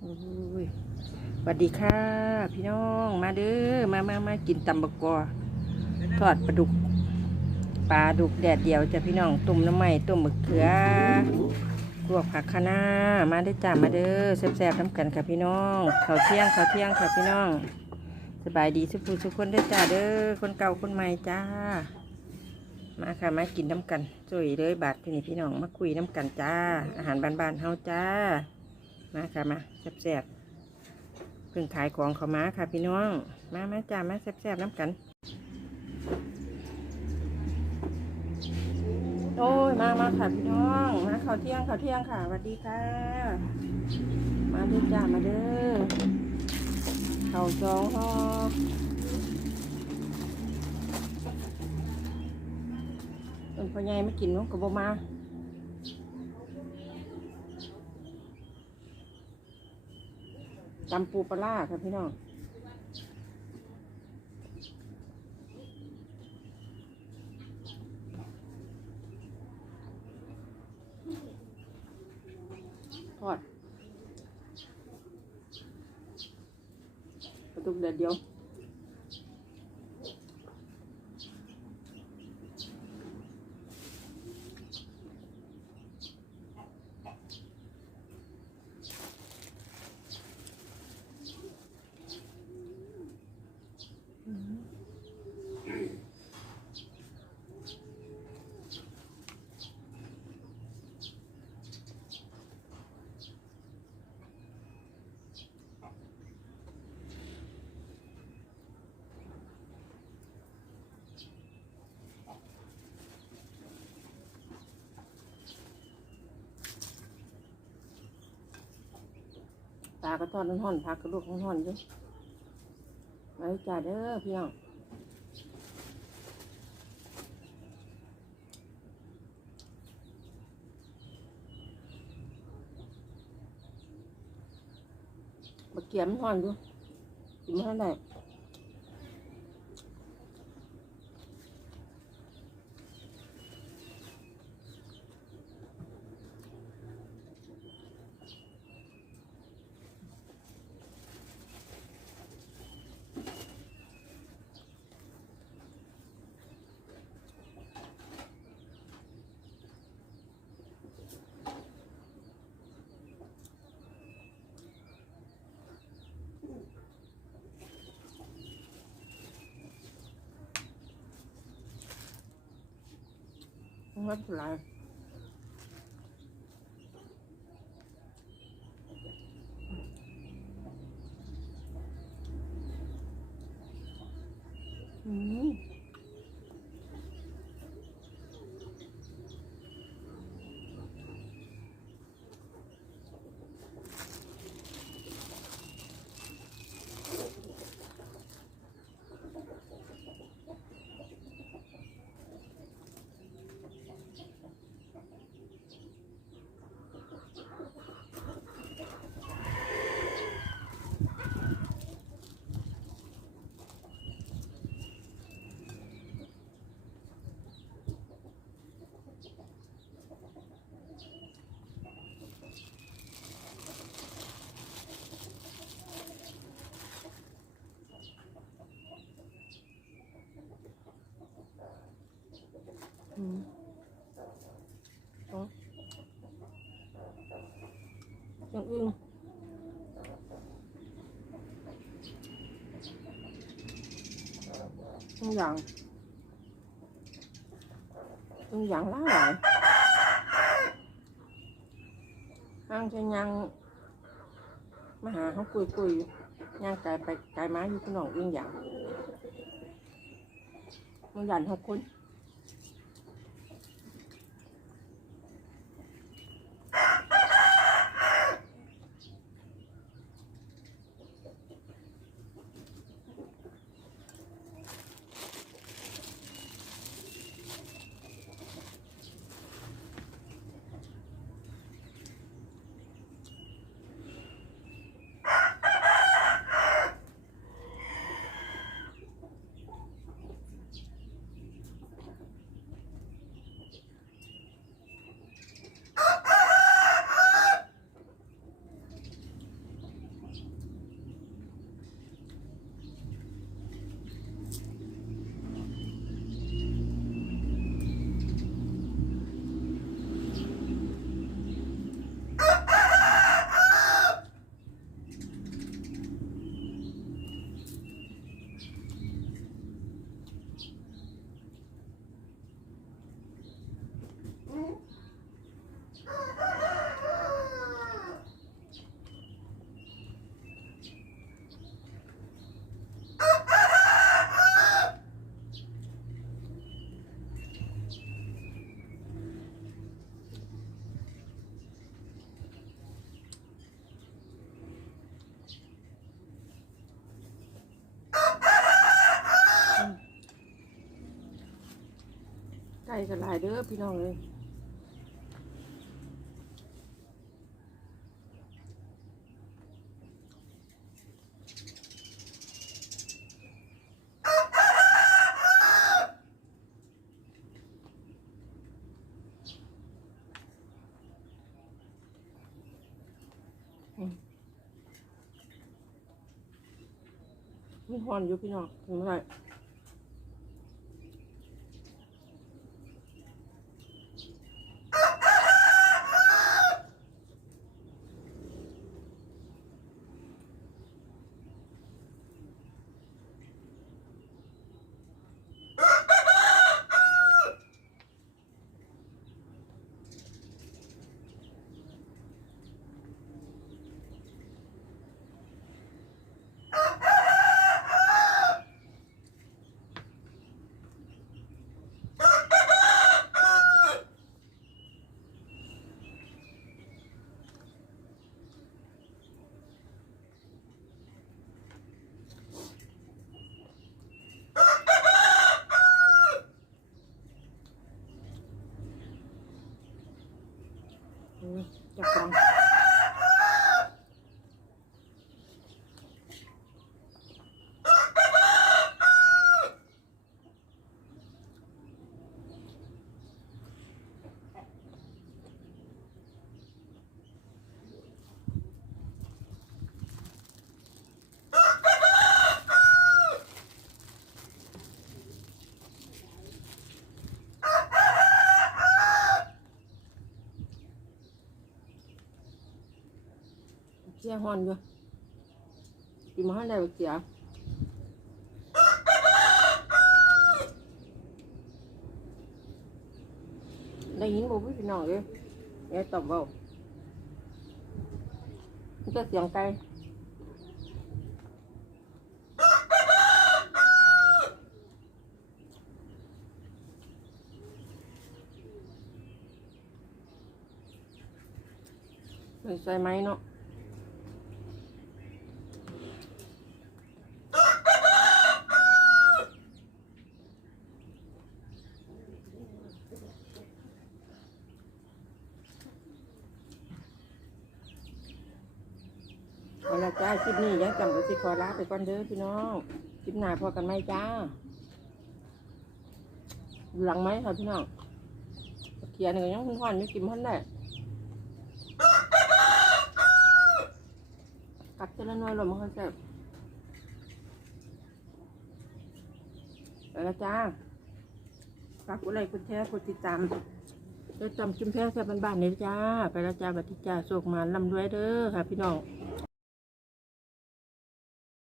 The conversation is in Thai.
สวัสดีค่ะ พี่น้องมาเด้อมามามากินตำบกกอทอดปลาดุกปลาดุกแดดเดียวจะพี่น้องต้มน้ำไหม้ต้มมะเขือลวกผักคะน้ามาได้จ้ามาเด้อแซ่บๆน้ำกันค่ะพี่น้องข้าวเที่ยงข้าวเที่ยงค่ะพี่น้อง สบายดีสุภูสุกคนได้จ้าเด้อคนเก่าคนใหม่จ้า มาค่ะมากินน้ำกันจุยเลยบาทที่นี่พี่น้องมาคุยน้ำกันจ้า อาหารบ้านๆเฮาจ้า มาค่ะมาแซ่บๆเพิ่งขายของเขามาค่ะพี่น้อง มามาจ้ามาแซ่บๆน้ำกัน โอ้ยมามาค่ะพี่น้องมาข้าวเที่ยงข้าวเที่ยงค่ะสวัสดีค่ะ มาเด้อจ้ามาเด้อข้าวจองห่อเป็นพ่อใหญ่ไม่กินเนาะก็บ่มา ตำปูปลาครับพี่น้องทอดกระตุกเด็ดเดียว ตากระทอดห่อนๆพักกระดูกห่อนๆด้วยไว้จ่าเด้อพี่น้องบักเกียมนห่อนอยู่กินไม่ได้ ไม่เป็นไรอืม อืมอ๋ออย่างอื่นทุกอย่างทุกอย่างหลายหลาย ขาคุยคุยๆย่างไกลไปกันหลายเด้อพี่น้องเลยอืมมีหอนอยู่พี่น้องถึงไร อืมจับกล่อง เจียหอนอยู่กินมาให้ได้บ่เจียได้ยินบ่พี่น้องเอ้ยยายตอบเว้ามันก็เสียงไก่ไม่ใส่ไหมเนาะ เอาละจ้าคลิปนี้ยังจำกับสิขอลาไปก่อนเด้อพี่น้องคลิปหน้าพอกันไหมจ้า หลังไหมครับพี่น้องเขียนก็ยังหอนไม่กินมันได้กัดเจละหน้อยลมมันก็แซ่บไปและจ้าฝากกดไลค์กดแชร์กดติดตามแล้วจำจุ่มแพ้แซ่บบ้านๆเลยจ้า ไปและจ้าบัดทิจ้าโศกมาลำด้วยเด้อค่ะพี่น้อง